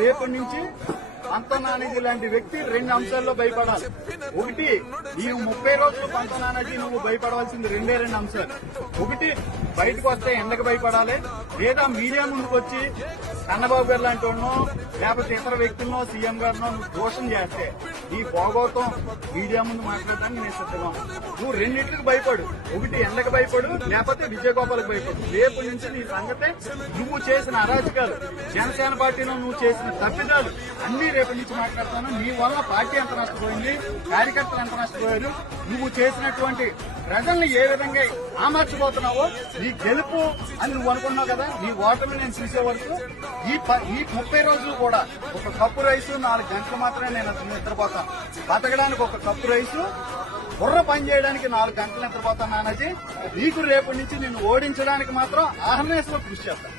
రేపటి నుంచి పంత నానాజీ లాంటి వ్యక్తి 2 అంశాల్లో భయపడాలి. ఒకటి, నీవు 30 రోజులు పంత నానాజీ నువ్వు భయపడవలసింది 2 అంశాలు. ఒకటి, బయటకు వస్తే ఎండకు భయపడాలి, లేదా మీడియా ముందుకు వచ్చి కన్నబాబు గారు లాంటి వాడినో లేకపోతే ఇతర వ్యక్తులను సీఎం గారినో నువ్వు దోషం చేస్తే నీ భోగోతం మీడియా ముందు మాట్లాడడానికి నేను సిద్ధంగా. నువ్వు రెండింటికి భయపడు. ఒకటి, ఎండకు భయపడు, లేకపోతే విజయగోపాలకు భయపడు. రేపు నుంచి నీ సంగతే, నువ్వు చేసిన అరాచకాలు, జనసేన పార్టీలో నువ్వు చేసిన తప్పిదాలు అన్ని రేపటి నుంచి మాట్లాడతాను. నీ వల్ల పార్టీ ఎంత నష్టపోయింది, కార్యకర్తలు ఎంత నష్టపోయారు, నువ్వు చేసినటువంటి ప్రజల్ని ఏ విధంగా ఆమర్చిపోతున్నావో, నీ గెలుపు అని నువ్వు అనుకున్నావు కదా, నీ ఓటమి నేను చూసే వరకు ఈ 30 రోజులు కూడా ఒక కప్పు రైసు 4 గంటలు మాత్రమే నేను నిద్రపోతాను. బతకడానికి ఒక కప్పు రైసు, బుర్ర పని చేయడానికి 4 గంటలు నిద్రపోతాను నానాజీ. నీకు రేపటి నుంచి నిన్ను ఓడించడానికి మాత్రం ఆహర్నేశ్వరం కృషి చేస్తాను.